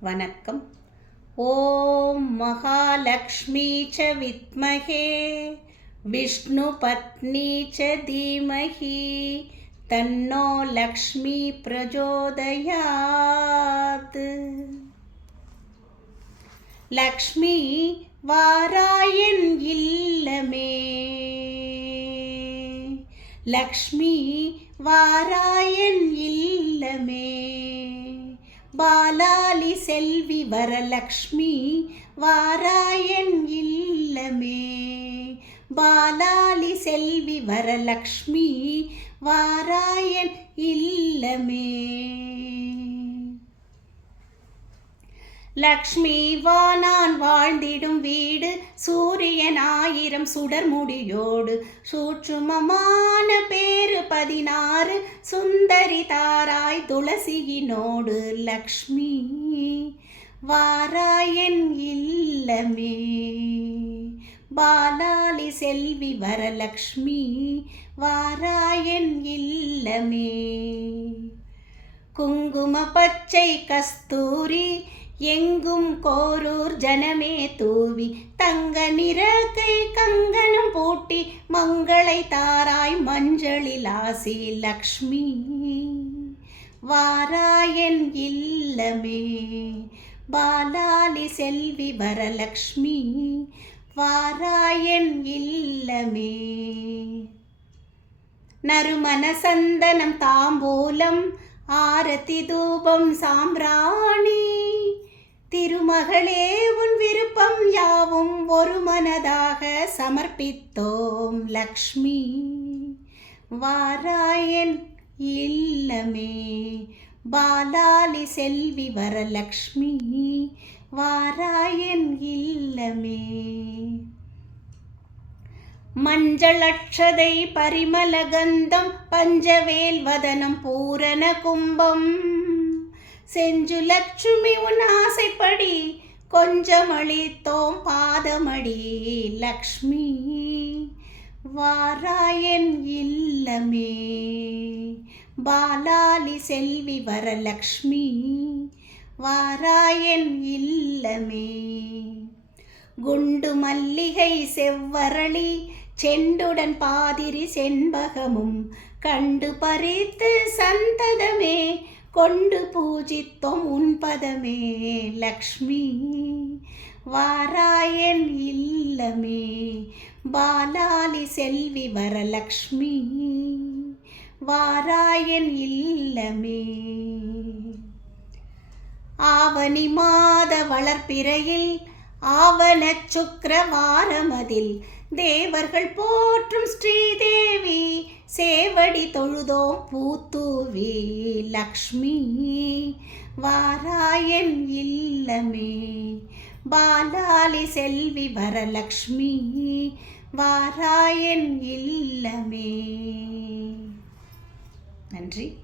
வணக்கம். ஓம் மகாலக்ஷ்மி ச வித்மகே விஷ்ணு பத்னி ச தீமஹி தன்னோ லக்ஷ்மி பிரஜோதயாத். லக்ஷ்மி வாராயன் இல்லமே. லக்ஷ்மி வாராயன் இல்லமே. பாலாலி செல்வி வரலக்ஷ்மி வாராயன் இல்லமே. பாலாலி செல்வி வரலக்ஷ்மி வாராயன் இல்லமே. லக்ஷ்மி வா நான் வாழ்ந்திடும் வீடு சூரியன் ஆயிரம் சுடர் முடியோடு. சூற்றுமமான பேரு பதினாறு சுந்தரி தாராய் துளசியினோடு. லக்ஷ்மி வாராயன் இல்லமே. பாலாலி செல்வி வரலக்ஷ்மி வாராயன் இல்லமே. குங்கும பச்சை கஸ்தூரி எங்கும் கோரூர் ஜனமே தூவி தங்க நிறக்கை கங்கணம் பூட்டி மங்களை தாராய் மஞ்சளில் ஆசி லக்ஷ்மி. வாராயன் இல்லமே பாலாலி செல்வி வரலக்ஷ்மி. வாராயன் இல்லமே. நறுமண சந்தனம் தாம்பூலம் ஆரதி தூபம் சாம்பிராணி. திருமகளே உன் விருப்பம் யாவும் ஒரு மனதாக சமர்ப்பித்தோம் லக்ஷ்மி. வாராயன் இல்லமே பாலாலி செல்வி வரலக்ஷ்மி வாராயன் இல்லமே. மஞ்சளட்சதை பரிமள கந்தம் பஞ்சவேல் வதனம் பூரண கும்பம். செஞ்சு லட்சுமி உன் ஆசைப்படி. கொஞ்சம் அளித்தோம் பாதமடி லக்ஷ்மி. வாராயன் இல்லமே. பாலாலி செல்வி வரலக்ஷ்மி வாராயன் இல்லமே. குண்டு மல்லிகை செவ்வரளி செண்டுடன் பாதிரி செண்பகமும். கண்டு பறித்து சந்ததமே. கொண்டு பூஜித்தோம் உன்பதமே லக்ஷ்மி. வாராயன் இல்லமே பாலாலி செல்வி வரலக்ஷ்மி. வாராயன் இல்லமே. ஆவணி மாத வளர்ப்பிறையில் ஆவண சுக்கரவாரமதில் தேவர்கள் போற்றும் ஸ்ரீதேவி. எப்படி தொழுதோம் பூத்தூவி லக்ஷ்மி. வாராயன் இல்லமே. பாலாலி செல்வி வரலக்ஷ்மி. வாராயன் இல்லமே. நன்றி.